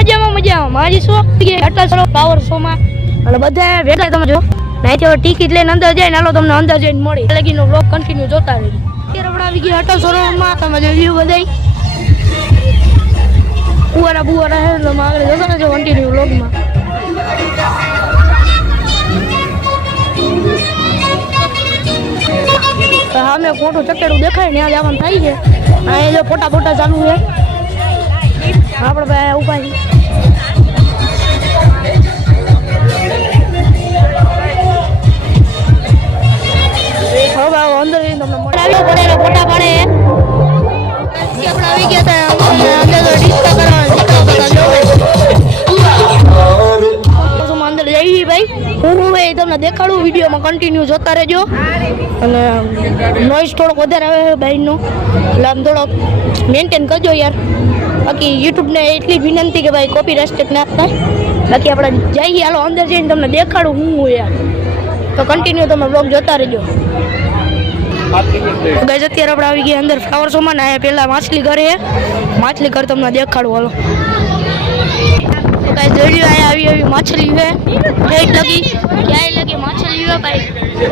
મજામાં મજામાં. મારી શો આટલા સરો પાવર શોમાં અને બધા ભેગા તમે જો. નહીં તો ટિકિટ લઈને અંદર જાય ને હાલો તમને અંદર જઈને મળી લગીનો બ્લોક કન્ટિન્યુ જોતા રહી અત્યારે આપણે આવી ગયા અટલ સરોવરમાં તમે જો વ્યૂ બધાય. બુવારા બુવારા હે તમે આગળ જશો ને જો કન્ટિન્યુ બ્લોગમાં સામે મોટું ચકેડું દેખાય ને આ જવાનું થાય છે. અહીં જો ફોટા ફોટા ચાલુ છે. આપણે ભાઈ ઊભા દેખાડું, વિડીયોમાં કન્ટિન્યુ જોતા રહેજો. અને નોઈસ થોડોક વધારે આવે છે બાઈકનો એટલે આમ થોડોક મેન્ટેન કરજો યાર. બાકી યુટ્યુબને એટલી વિનંતી કે ભાઈ કોપી રેસ્ટેક ના થાય. બાકી આપણે જઈએ, હાલો, અંદર જઈને તમને દેખાડું હું યાર. તો કન્ટિન્યુ તમે બ્લોગ જોતા રહેજો. ગાઈઝ અત્યારે આપણે આવી ગયા અંદર ફ્લાવર શોમાં ને પહેલાં માછલી ઘરે માછલી ઘર તમને દેખાડું, હાલો. ગાઈઝ જોઈ લ્યો આવી આવી માછલી છે ક્યાંય લગી ક્યાંય લગી માછલી છે ભાઈ.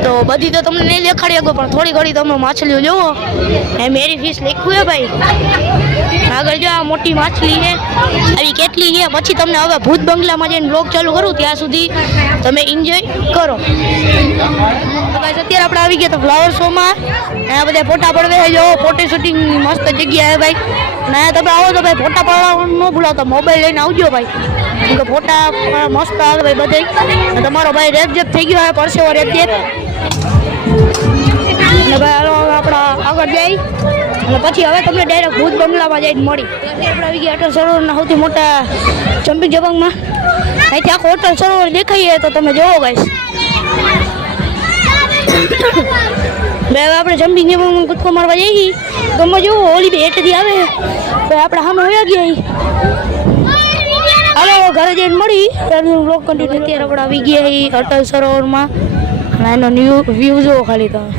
તો બધી તો તમને નહીં દેખાડી શકો, પણ થોડી ઘણી તમે માછલીઓ જોવો એ મેરી ફિશ લખ્યું છે ભાઈ. આગળ જો આ મોટી માછલી છે આવી કેટલી છે પછી તમને હવે ભૂત બંગલામાં જઈને બ્લોગ ચાલુ કરું ત્યાં સુધી. તમે એન્જોય કરો. ભાઈ અત્યારે આપણે આવી ગયા તો ફ્લાવર શોમાં આ બધા ફોટા પડવે જો ફોટો શૂટિંગ મસ્ત જગ્યા છે ભાઈ. અને તમે આવો તો ભાઈ, ફોટા પડવાનું ન ભૂલાવતા મોબાઈલ લઈને આવજો ભાઈ. કે ફોટા મસ્ત આવે ભાઈ બધે. તમારો ભાઈ રેપ જેપ થઈ ગયો હોય પરસેવો રેપ જેપ અને ભાઈ હાલો આપણા આગળ જઈ. અને પછી હવે તમને ડાયરેક્ટ ભૂત બંગલામાં જઈને મળી. આપણે આવી ગયા અટલ સરોવરના સૌથી મોટા ચંપી જબંગમાં. અહીંથી આખો અટલ સરોવર દેખાઈએ તો તમે જોવો ગાઈશ બે હવે આપણે જમ્પિંગ જબંગમાં કૂદકો મારવા જઈએ તમે જુઓ ઓલી બે હેઠથી આવે. તો આપણે સામે હોયા ગયા. હાલો હવે ઘરે જઈને મળી. ત્યારનું બ્લોગ કન્ટિન્યુ અત્યારે આપણે આવી ગયા એ અટલ સરોવરમાં. અને એનો ન્યૂ વ્યૂ જોવો ખાલી તમે.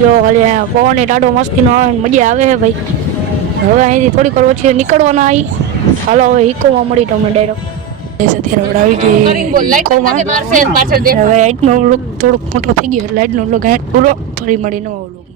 જો ખાલી પવન ટાઢો મસ્તીનો આવે મજા આવે છે ભાઈ. હવે અહીંથી થોડીક વાર ઓછી નીકળવાના આવી હાલો હવે ઇકોમાં મળી તમને ડાયરેક્ટ હવે લાઇટનો બ્લોક થોડોક મોટો થઈ ગયો એટલે લાઇટનો બ્લોક પૂરો ફરી મળી નવો બ્લોક